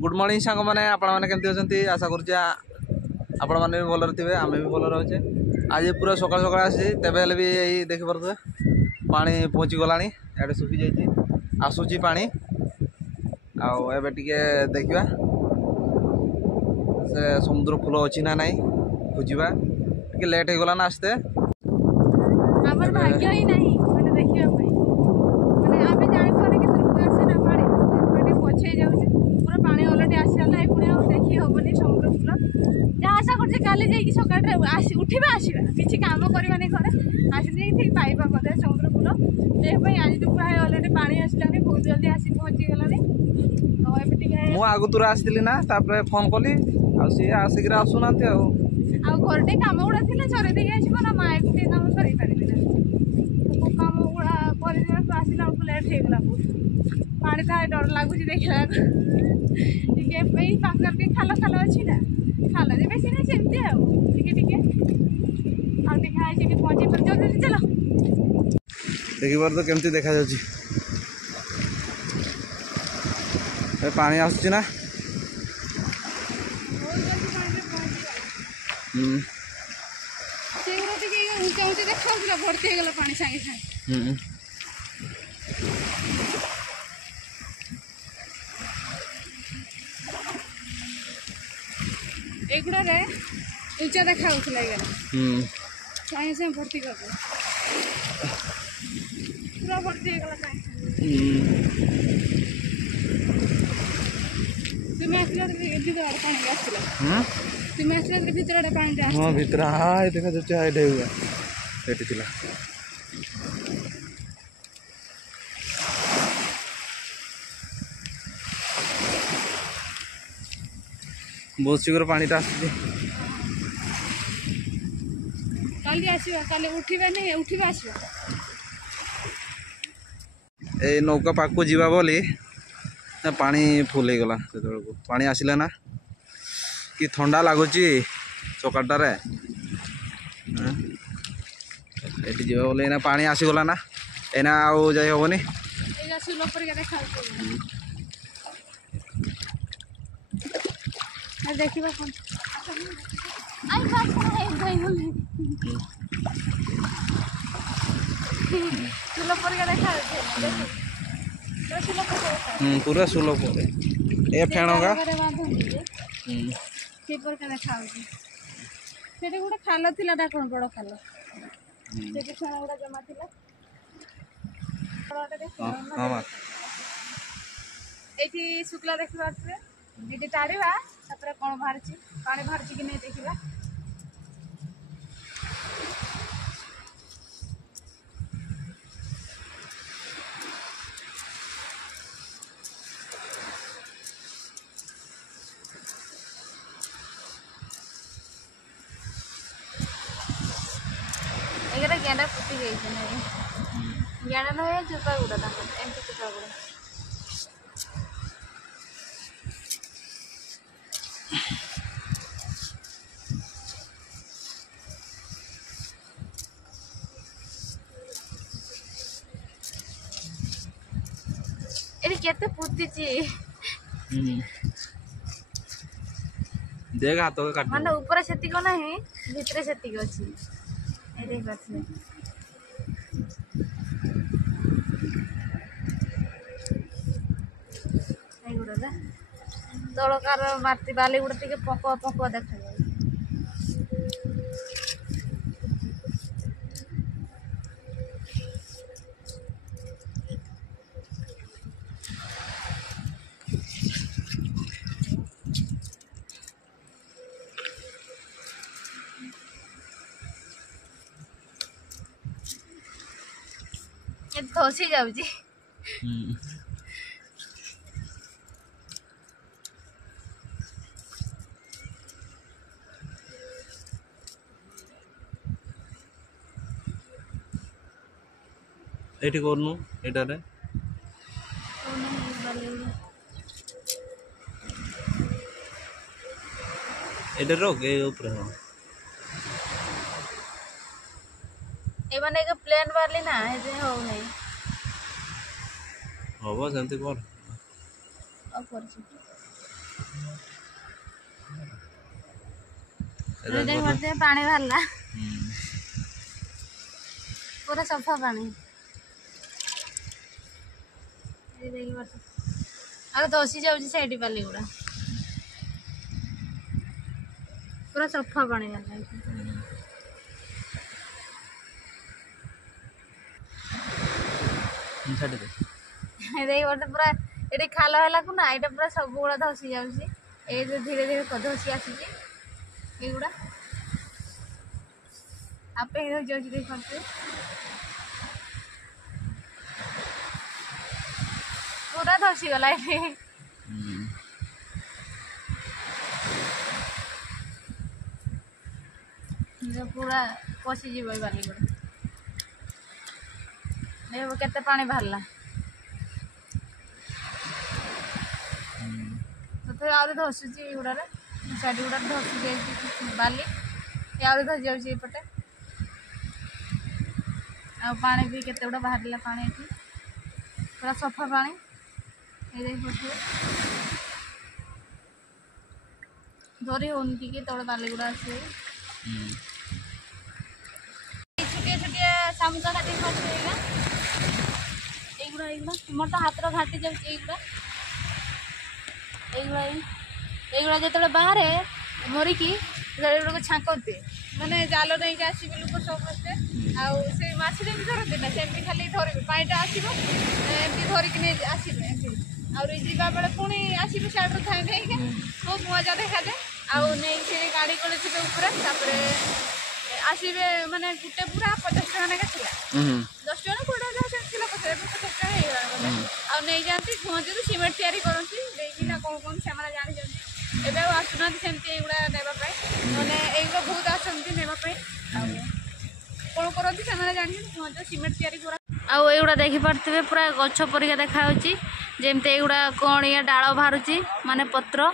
Good morning सांग मैंने आपण मैंने केमती अच्छे आशा करुचे आपण मैंने भी भलर थे आम भी भलर अच्छे। आज पूरा सकाल सकाल आसी तेबे भी यही देखिपे पानी पहुँची गला इे सुखी जाइए आसूची पानी आवे टे देखा से समुद्र फूल अच्छी ना नाई खोजा टे लेट हो गला ना आसते भाग्य ही नहीं मैंने देखिए माने आमे जानि पाने के तरफ आसे ना पानी पानी पछे जाउछे पूरा पानी ऑलरेडी आसीला पुणी आ देखि होबनी समुद्र फूल जा आशा करछे काले जाई कि सकाळे आसी उठिबा आसीबा किछि काम करबा नै घरे आसी नै ठीक पाइबा पदे समुद्र फूल जे पई आज तो पूरा ऑलरेडी पानी आसीलानी बहुत जल्दी आसी पहुंची गलानी तो एबे टिके मु आगु तुरा आस्तिली ना तापर फोन कली आ सी आसिक आसुनांती आ घरटे काम गुड़ा थिले सरे देई आसीबो ना माय गुटे काम सरी पारिबे ना काम गुड़ा परिवार तो आसिला लेट हो गला पानी था डर लगुच देखला टिके पई पाकर के खाला खाला अछि ना खाला जे बेसी नै सेमती आ टिके टिके आ देखा आइ जे पहुंचे पर जल्दी चलो देखि बार तो केमती देखा जाउची ए पानी आसुची ना ऊंचे देखा भर्ती हो पानी सागे सागे एगुड़ा ऊंचा देखा सागे सागे भर्ती कर पूरा भर्ती हो तुम्हें पानी आसला तुम्हें आसला भीतर पानी हाँ भीतर हाय देखा जाउची हाय ढेउआ एटी थिला बहुत शीघ्र पानी आसुची काली आसीबा काली उठिबा नै उठिबा आसीबा ए नौका पाक जीवा बोली पानी फुल हो गला से पानी आसला ना कि ठंडा लगुच सकाळटारे ये जा बोले एना पानी आसीगला ना एना आउ जाई हेनी देखा पूरा सुलो पर ए फेणगा सेटे गोटे खाल थिला ता कोन बड़ खाल सेटे छाना गुडा जमा थिला हां मा एठी शुक्ला देखबा रे एठी टाड़ीबा तापर कोन बाहरची पानी बाहरची कि नै देखिबा गेंडा पुटी गई गेंडा ना है चुका गुड़ा था एमती चुका गुड़ा एरी केते पुती ची देख हाथ काट माने ऊपर सेती को नाही भीतर सेती को अछि ए देख बस तलकार माटी बाली गुड़ा टे पक पक देखा जाए धसी जाऊँगी एठी करनु एटारे एटा रोक ए ऊपर हो ए माने एक प्लेन वाली ना है जे हो नहीं हबो सेमती कर अब कर पानी बाहरला पूरा सफा पानी आगे धसी जाऊँगी साइड बाली गुड़ा पूरा सफा पानी पूरा ये खाल है ना यहाँ पूरा सब गुड़ा धसी जाऊँगी ये धीरे धीरे धसी आसूची गुड़ा आपे ही जाऊँगी देख पारे पूरा धसी गला पूरा पशिजी बाली गुड़ा देखो केते पानी बाहरला तो आउरी धसुची गुड़ा साइड गुड़ा धसी जाए बाली आउरी धसी जाऊँगी एपटे आ पानी भी केते गुड़ा बाहरला पानी ये पूरा सफा पानी ये धरी होनी कि तले बाली गुड़ा आसे छुटिया छुटिया शामुका घाटी पड़ेगा मोर तो हाथ घाटी जाऊँगी जो बाहर मरिकी छांकते माने जाल नहीं आसवे लोक समस्ते आसे मछली भी धरते ना सेमती खाली धर पाटा आसो एमती धरिक आसवे आवा बेले पुणी आसवे साइड थाई बहुत मजा देखा जाए से गाड़ी गले थे ऊपर आसवे माने गोटे पूरा 50 टका ना 10 टका 20 टका पचास 50 टका नहीं जाती कहते तो सीमेंट तैयारी करती ना कौन कौन से जानी एवं आसुना सेमती युवा नापी मैंने युवा बहुत आसती नापी कौन करती से जानी कहते सीमेंट तैयारी आउगुड़ा देखिपे पूरा गछ परिका देखा जमती युवा कौन या डाल बाहर माने पत्र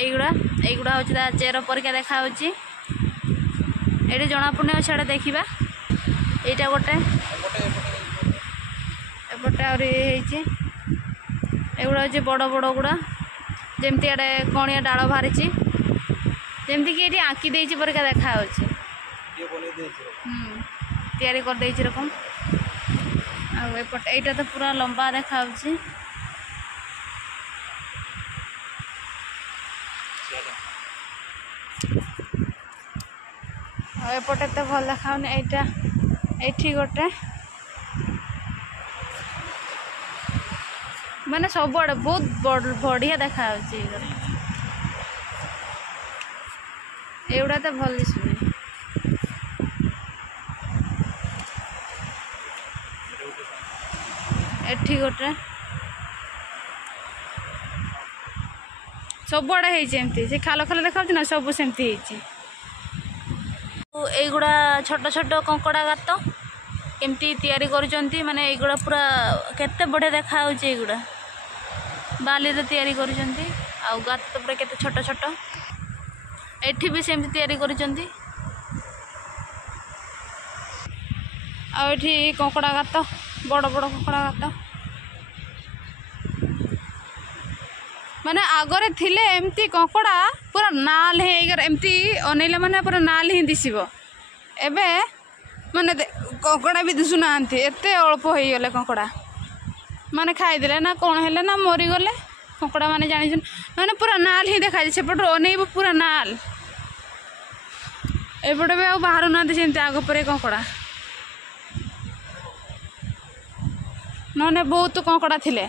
युवा हूँ चेर परिका देखा ये जना पड़े अच्छे देखा यहाँ गोटे एपटे आहुरी एगुड़ा हूँ बड़ बड़ गुड़ा जमती आड़े कणिया डाल बाहरी जमती कि ये आँकी दे परिका देखा तैयारी कर रकम आपटे यहाँ तो पूरा लंबा देखा एपटे तो भल देखा यहाँ ये गोटे माने सब आड़े बहुत बढ़िया देखा एगुड़ा तो भल दिशुनी एठी गोटे सब आड़े होती से खाल खाल देखा ना सब सेमती एगुड़ा छोट छोट कंकड़ा गात केमती तैयारी करुँच माने एगुड़ा पूरा केते बढ़िया देखा एगुड़ा बाली तैयारी करुँच गात तो पूरा केते छोट छोट एठी भी सेमती तैयारी करुँच आठी कंकड़ा गात बड़ बड़ कंकड़ा गात माने आगरे थिले एमती कंकड़ा पूरा नाल एमती अनेले माने पूरा नाल ही दिशब एबे माने कंकड़ा भी दिशुना एते अल्प हो गले कंकड़ा माने खाईदे ना कौन है ना मरीगले कंकड़ा माने जानी माने पूरा नाल ही देखा सेपट अनेब पूरा नाल एपटे भी बाहर ना आग पर कंकड़ा नने बहुत कंकड़ा थिले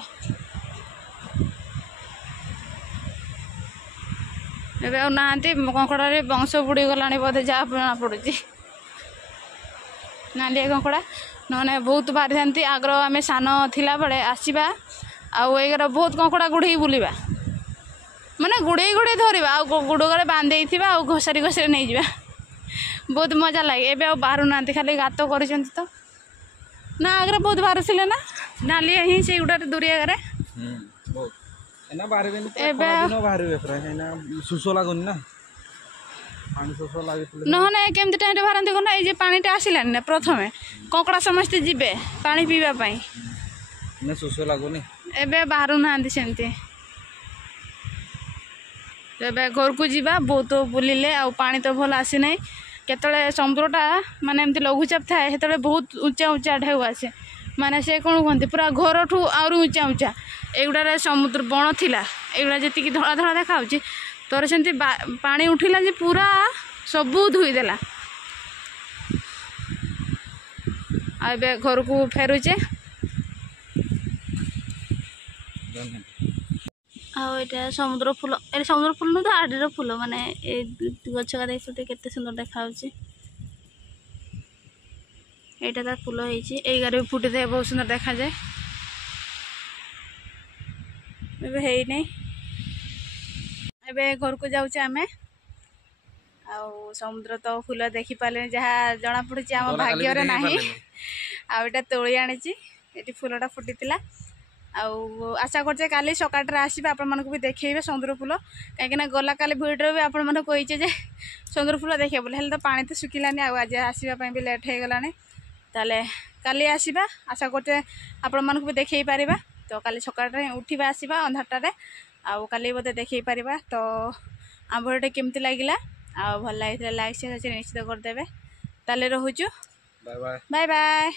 एबे ना कंकड़ा वंश बुड़ी गला बोधे जहाँ जना पड़ी नालिया कंकड़ा नने बहुत बाहरी था आगर आम सान थिला बेले आसवा आगर बहुत कंकड़ा गुड़े बुलवा माने गुड़े गुड़े धरवा गुड़गले बांधे घोसारी घोसारी नहीं जा बहुत मजा लगे एबे बाहर ना खाली गात कर तो ना आगे बहुत बाहर थे ना नालिया ही से गुड़ा दूरिया नहने केमती टाइम बाहर कौन ये पानीटा आसलानी ना प्रथम कंकड़ा समस्ते जीवे पानी पीवाई शोष लगुनि एबे बाहर ना सेमती तो ए घर को जीवा बहुत बुलिले आ पानी तो भल आसी ना केतले समुद्रटा माने एमती लघुचाप थाए सेतले बहुत ऊंचा ऊंचा ढेउ आसे माने से कौन कहते पूरा घर ठू आहुरी ऊंचा ऊंचा एगुड़ा समुद्र बण थिला एगुड़ा जी धड़ा धड़ा देखा तोर से पानी उठिला जे पूरा सबू धुईदेला आबे घर को फेरुचे आटा समुद्र फूल ए समुद्र फूल नु तो आडर फूल माने ए गछ का देखते केते सुंदर देखा एटा ता फूल होईची एई गारे फुटी दे बहुत सुंदर देखा जाए एबे हेई नै एबे घर को जाउचे आमे आ समुद्र तो फूल देखि पाले जहाँ जना पड़ी आम भाग्य रे नाही आटा तोली आनी ये फूलटा फुटी आशा करचे काली सकाटे आसबे आपण मानक भी देखेबे समुद्र फूल कहीं गला काली भिडियो भी आपण मानक कहीचे जे समुद्र फूल देखे बोले हेल्ले तो पानी तो सुखिलानी आज आसवाई भी लेट हो गलानी ताले काली आसबा आशा करचे आपण मानक भी देखे पारिबा तो काली सकाटे उठिबा आसबा अंधारटारे आउ काली बोधे देखे पारिबा तो आम भिडियो केमती लागिला आ भल लगे लाइक शेयर निश्चित करदेवे ताले रहुचु बाय बाय बाय बाय।